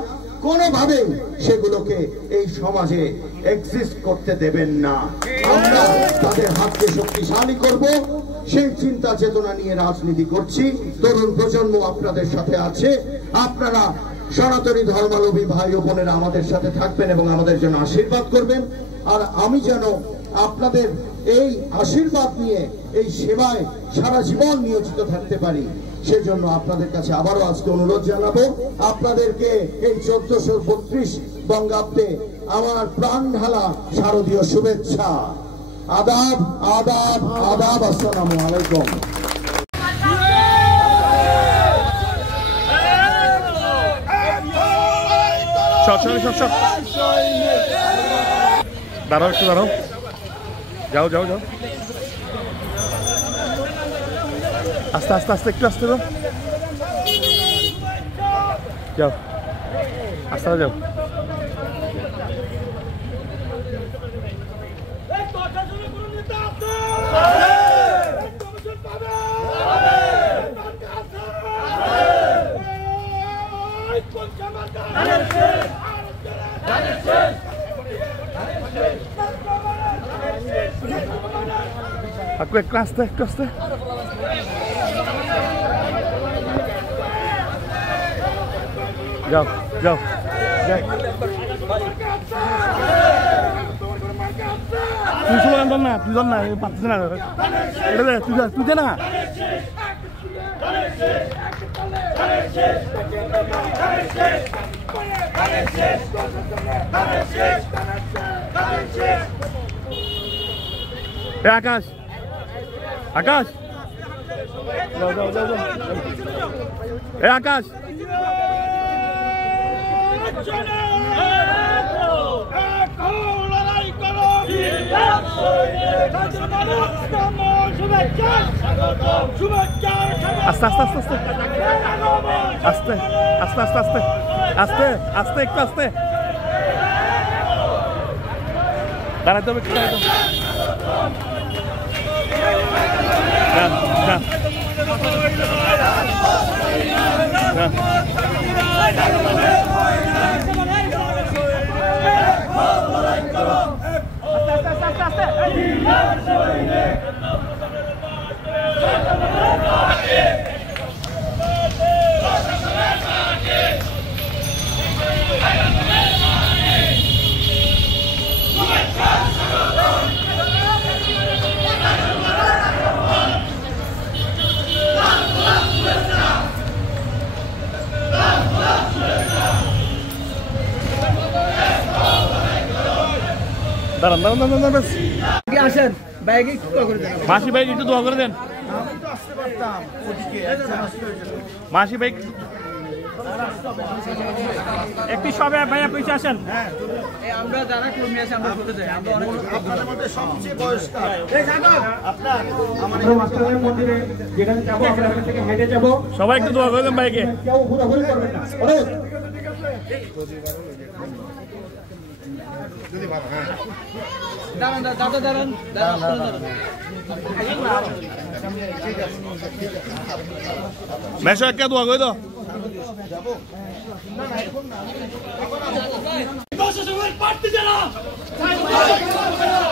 কোনোভাবে সেগুলোকে এই সমাজে এক্সিস্ট করতে দেবেন না। আমরা তাদের হাতকে শক্তিশালী করব, সেই চিন্তা চেতনা নিয়ে রাজনীতি করছি। তরুণ প্রজন্ম আপনাদের সাথে আছে। আপনারা সনাতনী ধর্মাবলম্বী ভাই ও বোনেরা আমাদের সাথে থাকবেন এবং আমাদের জন্য আশীর্বাদ করবেন। আর আমি যেন আপনাদের এই আশীর্বাদ নিয়ে এই সেবায় সারা জীবন নিয়োজিত থাকতে পারি, সেজন্য আপনাদের কাছে আবারও আজকে অনুরোধ জানাবো। আপনাদেরকে এই 1432 বঙ্গাব্দে আমার প্রাণ ঢালা শারদীয় শুভেচ্ছা। আদাব, আদাব, আদাব। আসসালামু আলাইকুম। দাঁড়াও একটু দাঁড়াও, যাও যাও যাও, আস্তে আস্তে আস্তে একটু আস্তে যাও, যাও আস্তে যাও। Aku kelas deh, kelas deh. Jauh, jauh. Tujuan mana? Tujuan mana? Empat sana. Udah deh, tujuan mana? Akash, Akash, jauh, jauh, jauh, jauh. Akash. Aste, aste, aste, aste. Aste, aste, aste, aste. Aste, aste, একটু aste. দাঁড়াতে হবে, দাঁড়াতে হবে। যান, যান। যান। দাঁড়ান দাঁড়ান দাঁড়ান দাঁড়ান আসেন, মাসি ভাই একটু দোয়া করে দেন। মাসি ভাই একটু সবে ভাইয়া পয়সা আসেন। আমরা যারা কর্মী আছে আমরা বলতে যাই, আমরা অনেক আপনাদের মধ্যে সবচেয়ে বয়স্ক আপনার আমাদের মাস্টারের মন্দিরে যেখানে যাব আমরা এখান থেকে হেঁটে যাব। সবাই একটু দোয়া করে দেন ভাইকে। কেউ ঘোরাঘুরি করবেন না। দাঁড়ান দাদা, দাঁড়ান দাঁড়ান। মেশো একটা দোয়া করে দাও। দশজনের প্রার্থী যারা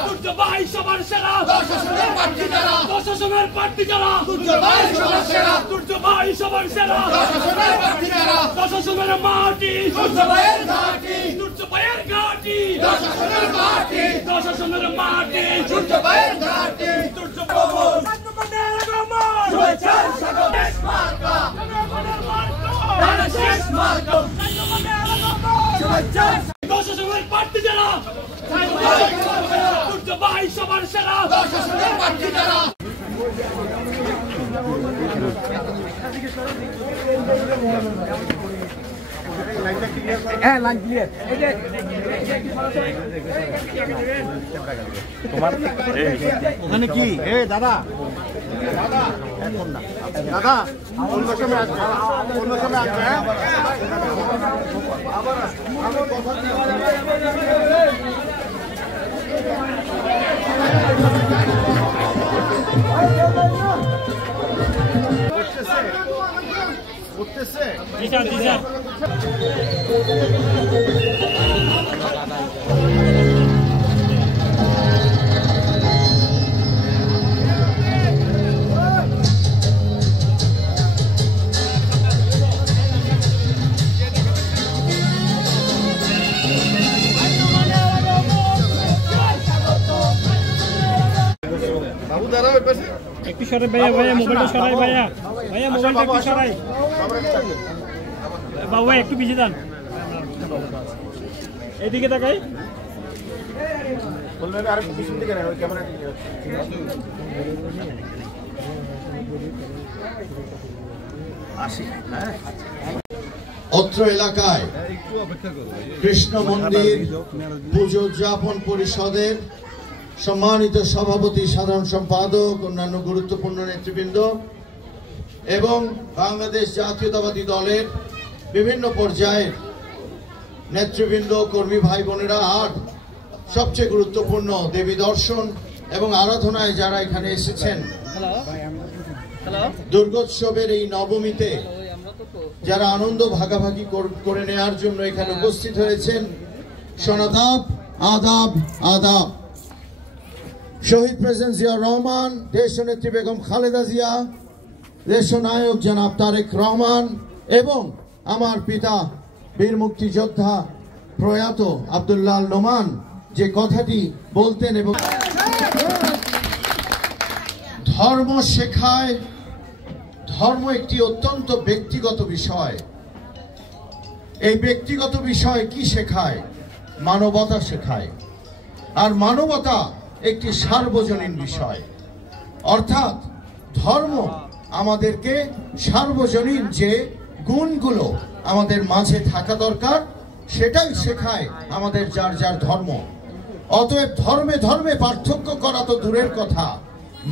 সূর্য ভাই সবার সেরা, দশজনের প্রার্থী যারা দশজনের প্রার্থী যারা সূর্য ভাই সবার সেরা, সূর্য ভাই সবার সেরা, দশজনের প্রার্থী যারা দশজনের মাটি সূর্য ভাইয়ের ঘাটি, সূর্য ভাইয়ের ঘাটি দশজনের মাটি, দশজনের মাটি সূর্য ভাইয়ের ঘাটি, সূর্য কবর সান্নমনের আগমন শুভেচ্ছা স্বাগত মার্কা সান্নমনের মার্কা শেষ মার্কা সান্নমনের আগমন শুভেচ্ছা। দশজনের প্রার্থী যারা সূর্য ভাই সবার সেরা, দশজনের প্রার্থী যারা লাইন ক্লিয়ার। তোমার ওখানে কি দাদা দাদা এখন না দাদা, অন্য সময় আসবে, অন্য সময় আসবে। উঠতেছে একটু সরে ভাইয়া, ভাইয়া মোবাইলটা সরাই, ভাইয়া ভাইয়া মোবাইলটা একটু সরাই, বাবু ভাই একটু পিছিয়ে যান, এদিকে তাকাই। আসি, হ্যাঁ অত্র এলাকায় কৃষ্ণ মন্দির পুজো উদযাপন পরিষদের সম্মানিত সভাপতি, সাধারণ সম্পাদক, অন্যান্য গুরুত্বপূর্ণ নেতৃবৃন্দ এবং বাংলাদেশ জাতীয়তাবাদী দলের বিভিন্ন পর্যায়ের নেতৃবৃন্দ, কর্মী ভাই বোনেরা, আর সবচেয়ে গুরুত্বপূর্ণ দেবী দর্শন এবং আরাধনায় যারা এখানে এসেছেন, দুর্গোৎসবের এই নবমীতে যারা আনন্দ ভাগাভাগি করে নেওয়ার জন্য এখানে উপস্থিত হয়েছেন, সনাদাব, আদাব আদাব। শহীদ প্রেসিডেন্ট জিয়া রহমান, দেশনেত্রী বেগম খালেদা জিয়া, দেশনায়ক জনাব তারেক রহমান এবং আমার পিতা বীর মুক্তিযোদ্ধা প্রয়াত আব্দুল্লাহ নোমান যে কথাটি বলতেন, এবং ধর্ম শেখায়, ধর্ম একটি অত্যন্ত ব্যক্তিগত বিষয়। এই ব্যক্তিগত বিষয় কি শেখায়? মানবতা শেখায়। আর মানবতা একটি সার্বজনীন বিষয়, অর্থাৎ ধর্ম আমাদেরকে সার্বজনীন যে গুণগুলো আমাদের মাঝে থাকা দরকার সেটাই শেখায় আমাদের যার যার ধর্ম। অতএব ধর্মে ধর্মে পার্থক্য করা তো দূরের কথা,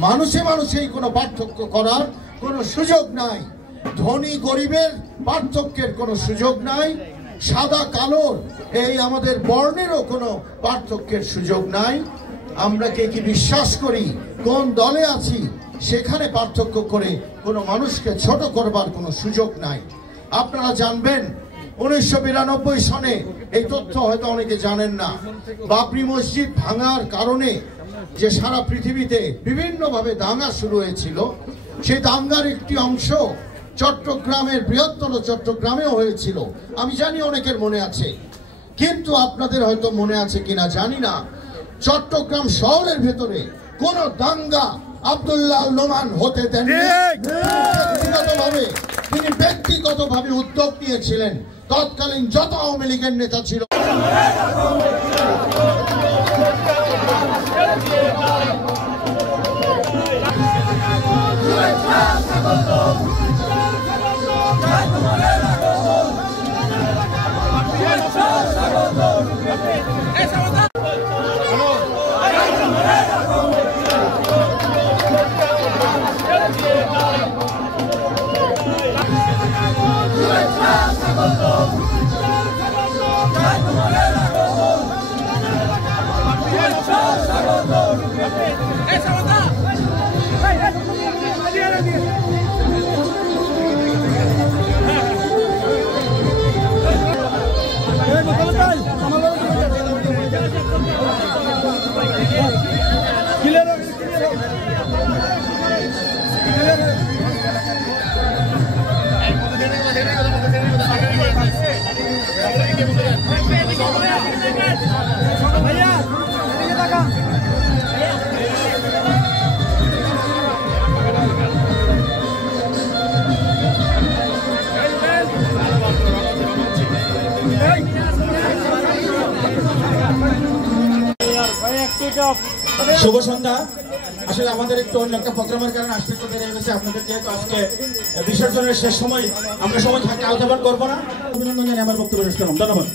মানুষে মানুষেই কোনো পার্থক্য করার কোনো সুযোগ নাই। ধনী গরিবের পার্থক্যের কোনো সুযোগ নাই, সাদা কালোর এই আমাদের বর্ণেরও কোনো পার্থক্যের সুযোগ নাই। আমরা কে কি বিশ্বাস করি, কোন দলে আছি, সেখানে পার্থক্য করে কোনো মানুষকে ছোট করবার কোনো সুযোগ নাই। আপনারা জানবেন 1992 সনে, এই তথ্য হয়তো অনেকে জানেন না, বাবরি মসজিদ ভাঙার কারণে যে সারা পৃথিবীতে বিভিন্নভাবে দাঙ্গা শুরু হয়েছিল, সেই দাঙ্গার একটি অংশ চট্টগ্রামের, বৃহত্তর চট্টগ্রামেও হয়েছিল। আমি জানি অনেকের মনে আছে, কিন্তু আপনাদের হয়তো মনে আছে কিনা জানি না, চট্টগ্রাম শহরের ভেতরে কোন দাঙ্গা আব্দুল্লাহ নোমান হতে দেননি। তিনি ব্যক্তিগতভাবে উদ্যোগ নিয়েছিলেন। তৎকালীন যত আওয়ামী লীগের নেতা ছিল, শুভ সন্ধ্যা। আসলে আমাদের একটু অন্য একটা প্রোগ্রামের কারণে আসতে একটু দেরি হয়ে গেছে। আপনাদের যেহেতু আজকে বিসর্জনের শেষ সময়, আমরা সময় থাকতে আলোচনা করবো না। অভিনন্দন জানিয়ে আমার বক্তব্য শেষ করলাম। ধন্যবাদ।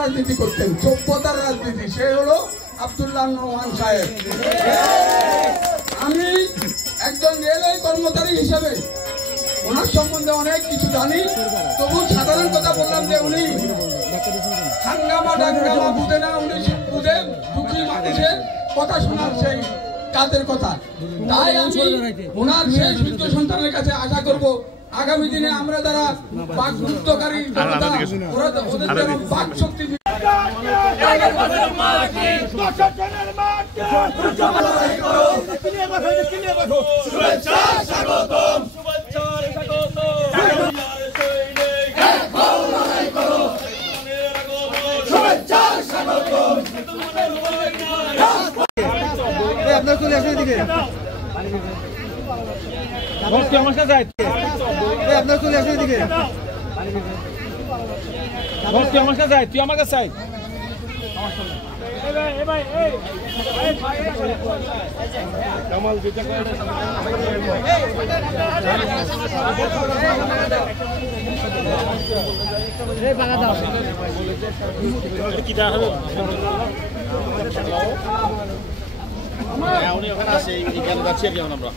রাজনীতি করতেন, সভ্যতার রাজনীতি, সে হলো আব্দুল্লাহ নোমান সাহেব। আমি একজন রেলওয়ে কর্মচারী হিসেবে ওনার সম্বন্ধে অনেক কিছু জানি, তবু সাধারণ কথা বললাম যে উনি হাঙ্গামা ডাঙ্গামা বুঝে না, উনি বুঝে দুঃখী মানুষের কথা শোনার সেই কাজের কথা। তাই আমি ওনার সেই সূর্য সন্তানের কাছে আশা করব, আগামী দিনে আমরা যারা বাকরুদ্ধকারী ওদের যেন বাক শক্তি আপনার চলে আসে এদিকে, তুই আমার কাছে আয়, আপনার চলে আসে এদিকে, তুই আমার কাছে আয়, তুই আমার কাছে আয়। উনি ওখানে আছে এখানে যাচ্ছি আর কি এখন আমরা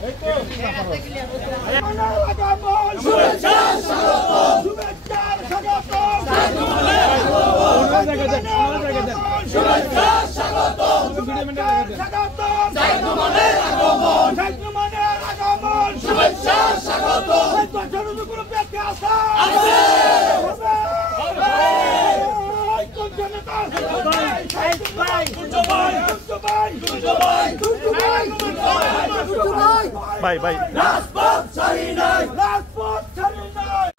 Bye bye. Last spot, sorry night. Last spot, sorry night.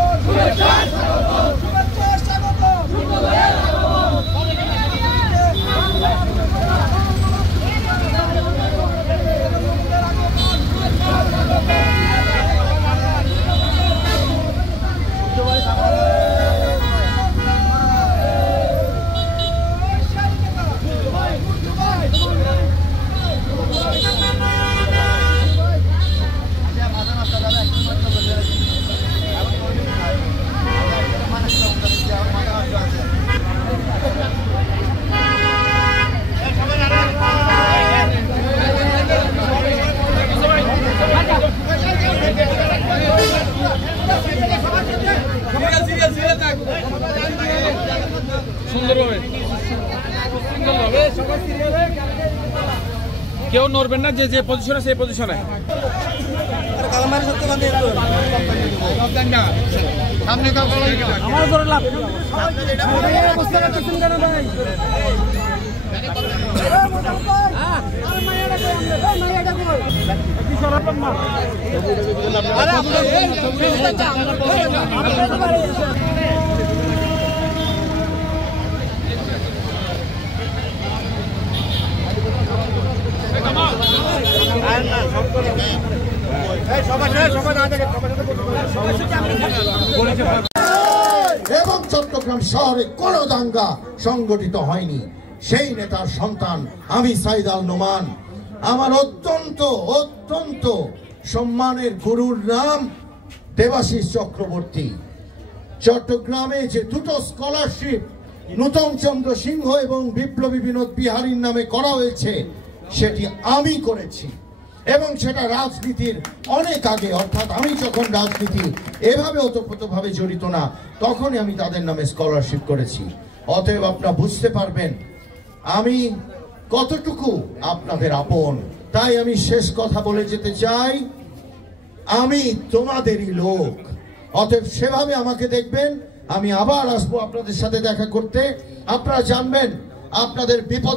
কেউ নড়বেন না, যে যে পজিশনে সেই পজিশনে। আমার করে লাভ বুঝতে পারতেছেন কেন ভাই? এবং চট্টগ্রাম শহরে কোনো দাঙ্গা সংগঠিত হয়নি। সেই নেতার সন্তান আমি সাইদ আল নোমান। আমার অত্যন্ত অত্যন্ত সম্মানের গুরুর নাম দেবাশিস চক্রবর্তী। চট্টগ্রামে যে দুটো স্কলারশিপ নূতন চন্দ্র সিংহ এবং বিপ্লবী বিনোদ বিহারীর নামে করা হয়েছে সেটি আমি করেছি, এবং সেটা রাজনীতির অনেক আগে, অর্থাৎ আমি যখন রাজনীতি এভাবে ওতপ্রোতভাবে জড়িত না তখনই আমি তাদের নামে স্কলারশিপ করেছি। অতএব আপনারা বুঝতে পারবেন আমি কতটুকু আপনাদের আপন। তাই আমি শেষ কথা বলে যেতে চাই, আমি তোমাদেরই লোক, অতএব সেভাবে আমাকে দেখবেন। আমি আবার আসবো আপনাদের সাথে দেখা করতে। আপনারা জানবেন আপনাদের বিপদ